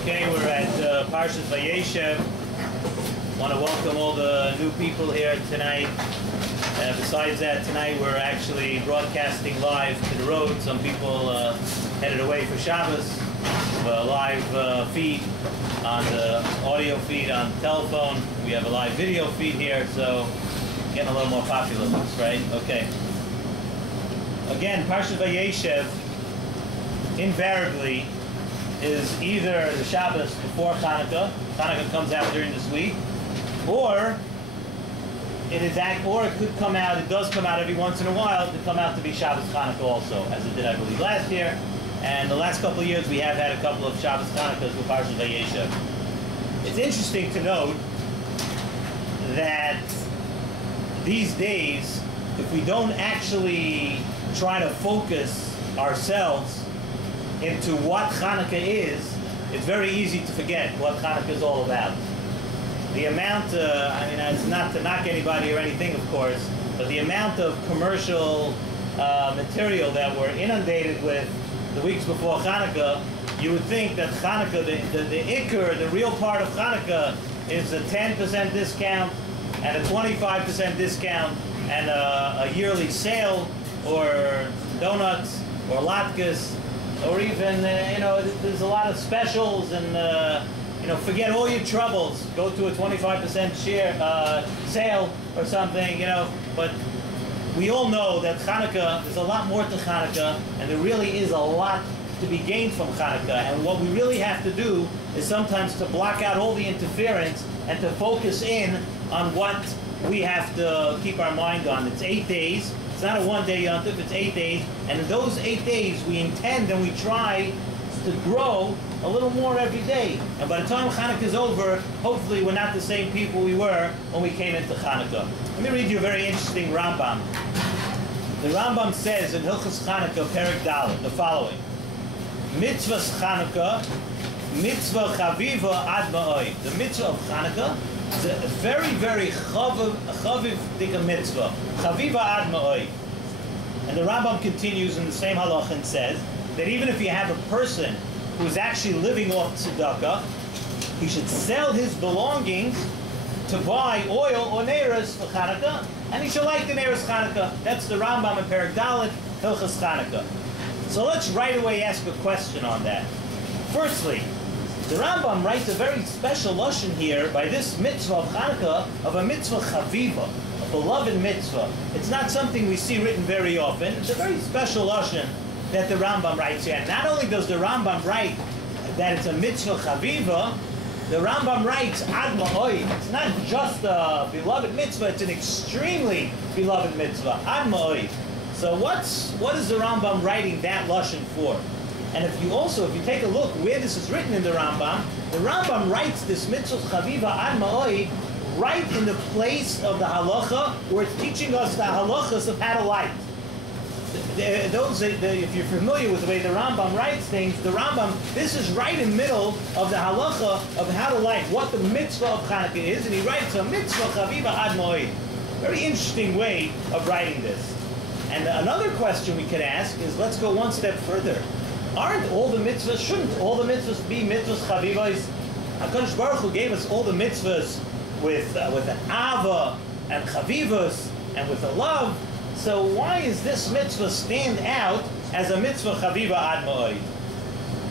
Okay, we're at Parshas Vayeshev. Want to welcome all the new people here tonight. Besides that, tonight we're actually broadcasting live to the road. Some people headed away for Shabbos. A live feed on the audio feed on the telephone. We have a live video feed here, so getting a little more popular, right? Okay. Again, Parshas Vayeshev invariably is either the Shabbos before Chanukah. Chanukah comes out during this week, or it could come out. It does come out every once in a while to come out to be Shabbos Chanukah also, as it did, I believe, last year. And the last couple of years, we have had a couple of Shabbos Chanukahs with Parshas Vayeshev. It's interesting to note that these days, if we don't actually try to focus ourselves into what Chanukah is, it's very easy to forget what Chanukah is all about. The amount, it's not to knock anybody or anything, of course, but the amount of commercial material that we're inundated with the weeks before Chanukah, you would think that Chanukah, the ikr, the real part of Chanukah, is a 10% discount and a 25% discount and a yearly sale, or donuts, or latkes, or even, there's a lot of specials, and, forget all your troubles. Go to a 25% sale or something, But we all know that Chanukah, there's a lot more to Chanukah, and there really is a lot to be gained from Chanukah. And what we really have to do is sometimes to block out all the interference and to focus in on what we have to keep our mind on. It's 8 days. It's not a one-day yontif, it's 8 days. And in those 8 days, we intend and we try to grow a little more every day. And by the time Chanukah is over, hopefully we're not the same people we were when we came into Chanukah. Let me read you a very interesting Rambam. The Rambam says in Hilchos Chanukah, Perek Dalet, the following: Mitzvahs Chanukah, mitzvah chaviva ad ma'oi. The mitzvah of Chanukah is a very, very chaviv dika mitzvah. Chaviva ad ma'oi. And the Rambam continues in the same halach and says that even if you have a person who is actually living off tzedakah, he should sell his belongings to buy oil or neiros for Chanukah, and he should like the neiros Chanukah. That's the Rambam in Perek Dalet, Hilchos Chanukah. So let's right away ask a question on that. Firstly, the Rambam writes a very special lashon here by this mitzvah of Chanukah, of a mitzvah chaviva, a beloved mitzvah. It's not something we see written very often. It's a very special lashon that the Rambam writes here. Not only does the Rambam write that it's a mitzvah chaviva, the Rambam writes ad ma'oi. It's not just a beloved mitzvah, it's an extremely beloved mitzvah, ad ma'oi. So what is the Rambam writing that lashon for? And if you take a look where this is written in the Rambam writes this mitzvah chaviva ad ma'oi right in the place of the halacha where it's teaching us the halachas of how to light. If you're familiar with the way the Rambam writes things, this is right in the middle of the halacha of how to light, what the mitzvah of Chanukah is, and he writes a mitzvah chaviva ad ma'oi. Very interesting way of writing this. And another question we could ask is, let's go one step further. Shouldn't all the mitzvahs be mitzvahs chavivos? HaKadosh Baruch Hu gave us all the mitzvahs with an ava and chavivos and with a love. So why is this mitzvah stand out as a mitzvah chaviva ad ma'oi?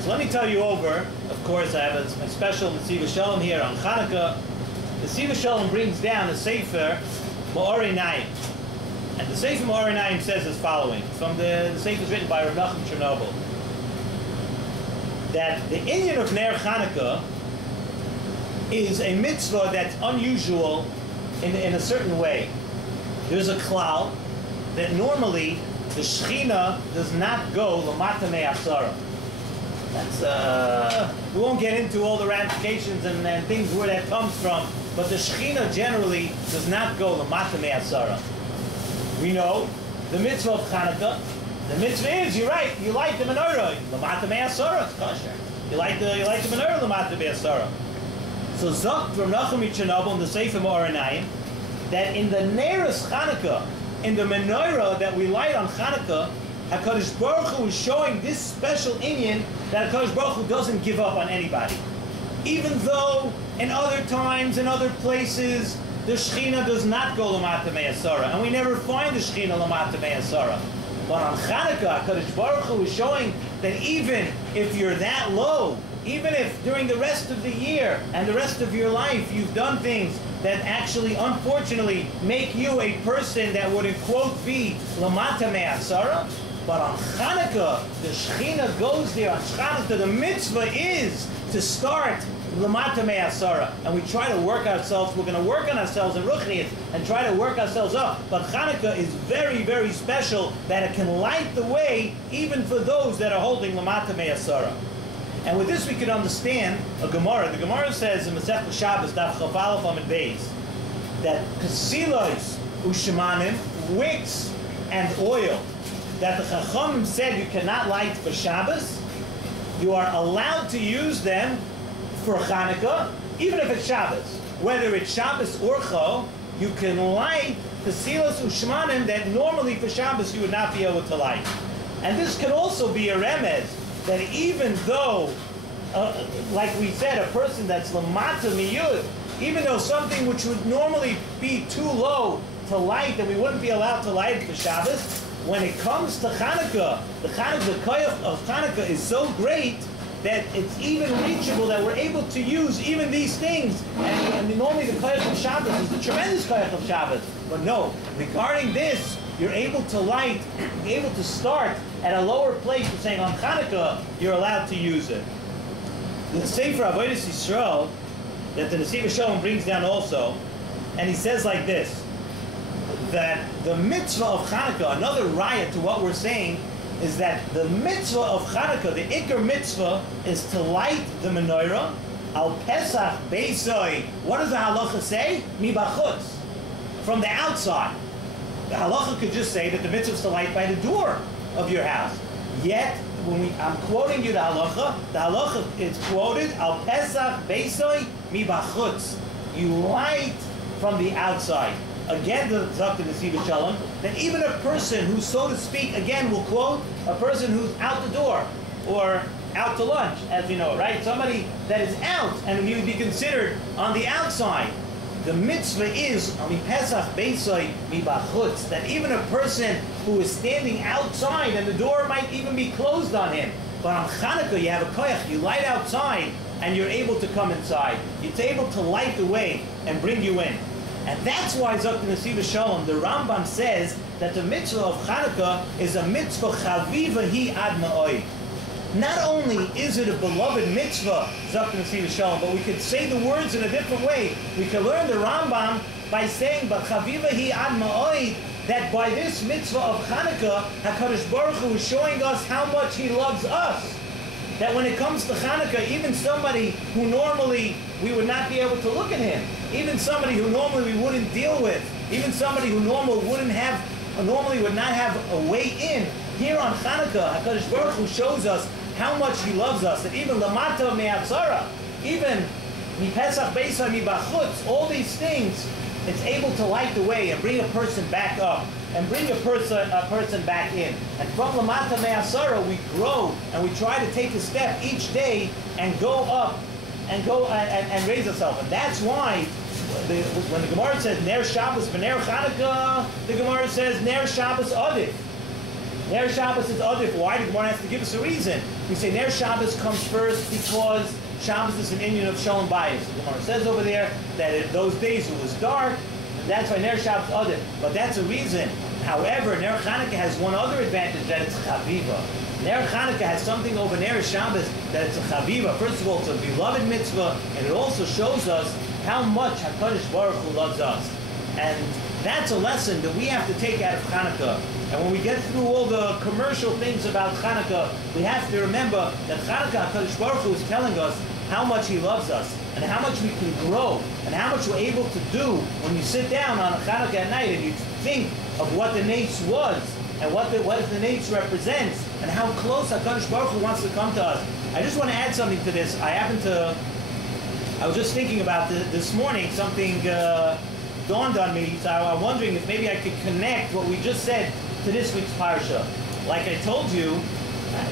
So let me tell you over. Of course, I have a special Nesiva Shalom here on Chanukah. The Nesiva Shalom brings down a sefer Ma'or Einayim. And the Sefer Ma'or Einayim says as following. The Sefer is written by Rav Nachum Chernobyl. That the inyan of Ner Chanukah is a mitzvah that's unusual in a certain way. There's a klal that normally the Shechina does not go l'mata me'asara. We won't get into all the ramifications and things where that comes from, but the Shechina generally does not go l'mata me'asara. We know the mitzvah of Chanukah. The mitzvah is, you're right, you light the menorah, l'mata me'asara, it's kosher. You light the menorah, l'mata me'asara. So Zok from Nachum Chernobyl in the Sefer Ma'or Einayim, that in the neiros Chanukah, in the menorah that we light on Chanukah, HaKadosh Baruch Hu is showing this special inyan that HaKadosh Baruch Hu doesn't give up on anybody. Even though in other times, in other places, the Shekhinah does not go Lamata Me'asara, and we never find the Shekhinah Lamata Me'asara. But on Chanukah, HaKadosh Baruch Hu is showing that even if you're that low, even if during the rest of the year and the rest of your life you've done things that actually, unfortunately, make you a person that would, in quote, be Lamata Me'asara, but on Chanukah, the Shekhinah goes there. On Chanukah, the mitzvah is to start Lamata Me'asara, and we try to work ourselves. We're going to work on ourselves in Ruchnius and try to work ourselves up. But Chanukah is very, very special that it can light the way even for those that are holding Lamata Me'asara. And with this we can understand a Gemara. The Gemara says in Masechet Shabbos, Daf Chaf Aleph Amud Beis, that kasilos ushemanim, wicks and oil, that the Chachamim said you cannot light for Shabbos, you are allowed to use them for Chanukah, even if it's Shabbos. Whether it's Shabbos or Chol, you can light kasilos ushemanim that normally for Shabbos you would not be able to light. And this can also be a remez, that even though, like we said, a person that's lamata miyud, even though something which would normally be too low to light, that we wouldn't be allowed to light for Shabbos, when it comes to Chanukah, the koyach of Chanukah is so great that it's even reachable that we're able to use even these things. And normally the koyach of Shabbos is the tremendous koyach of Shabbos. But no, regarding this, you're able to light, you're able to start at a lower place. We're saying on Chanukah, you're allowed to use it. The Sefer Avodas Yisrael, that the Nesiv Shalom brings down also, and he says like this, that the mitzvah of Chanukah, another riot to what we're saying, is that the mitzvah of Chanukah, the Iker mitzvah, is to light the menorah, al Pesach Beisoi. What does the halacha say? Mibachutz, from the outside. The halacha could just say that the mitzvah is to light by the door of your house. Yet, when I'm quoting you the halacha is quoted, al Pesach Beisoi Mibachutz. You light from the outside. Again, the Dr. Nesiv Shalom, that even a person who, so to speak, again, will quote a person who's out the door or out to lunch, as we know, right? Somebody that is out and he would be considered on the outside. The mitzvah is Pesach Beisoi Mibachutz, that even a person who is standing outside and the door might even be closed on him. But on Chanukah, you have a koyach, you light outside and you're able to come inside. It's able to light the way and bring you in. And that's why Dr. Nesiv Shalom, the Rambam says that the mitzvah of Chanukah is a mitzvah chaviva hi ad ma'oi. Not only is it a beloved mitzvah, Dr. Nesiv Shalom, but we could say the words in a different way. We could learn the Rambam by saying, but chaviva hi ad ma'oi, that by this mitzvah of Chanukah, HaKadosh Baruch Hu is showing us how much He loves us. That when it comes to Chanukah, even somebody who normally we would not be able to look at him, even somebody who normally we wouldn't deal with, even somebody who normally would not have a way in, here on Chanukah, HaKadosh Baruch Hu shows us how much He loves us. That even Lamata Me'atzara, even Pesach Beisai Mibachutz, all these things, it's able to light the way and bring a person back up and bring a person back in. And from Lamata Me'asara, we grow and we try to take a step each day and go up and go and raise ourselves. And that's why when the Gemara says Ner Shabbos v'Ner Chanukah, the Gemara says Ner Shabbos Adif. Ner Shabbos is Adif. Why? The Gemara has to give us a reason. We say Ner Shabbos comes first because Shabbos is an inyan of Shalom Bayis. The Gemara says over there that in those days it was dark, and that's why Ner Shabbos Adif. But that's a reason. However, Ner Chanukah has one other advantage, that it's Chaviva. Ner Chanukah has something over Ner Shabbos, that it's a Chaviva. First of all, it's a beloved mitzvah, and it also shows us how much HaKadosh Baruch Hu loves us. And that's a lesson that we have to take out of Chanukah. And when we get through all the commercial things about Chanukah, we have to remember that Chanukah, HaKadosh Baruch Hu is telling us how much He loves us, and how much we can grow, and how much we're able to do when you sit down on a Chanukah at night and you think of what the Nates was, and what the Nates represents, and how close HaKadosh Baruch Hu wants to come to us. I just want to add something to this. I was just thinking about this morning, something dawned on me, so I'm wondering if maybe I could connect what we just said to this week's Parsha. like I told you,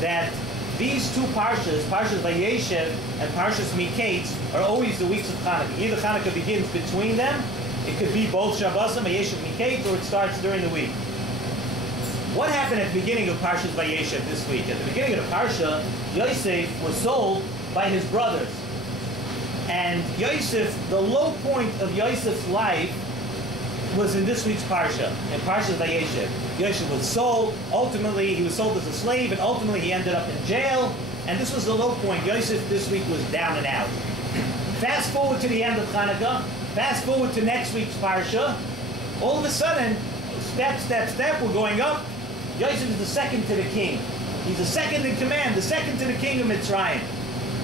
that these two Parshas, Parshas Vayeshev and Parshas Miketz, are always the weeks of Chanukah. Either Chanukah begins between them, it could be both Shabbosim, Vayeshev, Miketz, or it starts during the week. What happened at the beginning of Parshas Vayeshev this week? At the beginning of the Parsha, Yosef was sold by his brothers. And Yosef, the low point of Yosef's life was in this week's Parsha, in Parshas Vayeshev. Yosef was sold, ultimately he was sold as a slave, and ultimately he ended up in jail. And this was the low point. Yosef this week was down and out. Fast forward to the end of Chanukah, fast forward to next week's Parsha. All of a sudden, step, we're going up. Yosef is the second to the king. He's the second in command, the second to the king of Mitzrayim.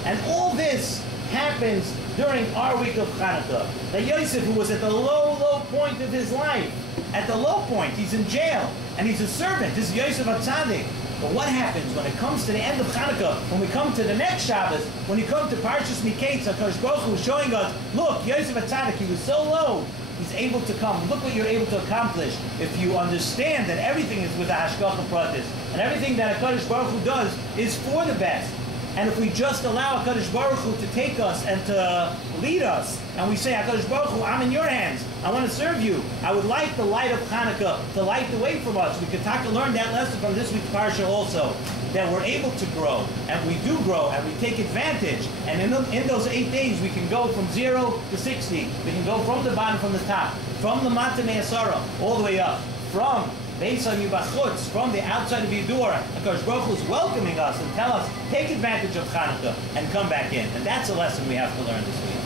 And all this happens during our week of Chanukah. That Yosef, who was at the low point of his life, at the low point, he's in jail, and he's a servant. This is Yosef HaTzadik. But what happens when it comes to the end of Chanukah, when we come to the next Shabbos, when you come to Parshas Miketz, HaKadosh Baruch Hu is showing us, look, Yosef HaTzadik, he was so low, he's able to come. Look what you're able to accomplish if you understand that everything is with the Hashgacha Pratis, and everything that HaKadosh Baruch Hu does is for the best. And if we just allow HaKadosh Baruch Hu to take us and to lead us, and we say, HaKadosh Baruch Hu, I'm in your hands, I want to serve you, I would like the light of Chanukah to light the way from us. We can learn that lesson from this week's Parsha also, that we're able to grow, and we do grow, and we take advantage. And in those 8 days, we can go from 0 to 60. We can go from the bottom, from the top, from the Mata Me'asara, all the way up, from Beis HaYibachutz, from the outside of Yidur. HaKadosh Baruch Hu is welcoming us and tell us, take advantage of Chanukah and come back in. And that's a lesson we have to learn this week.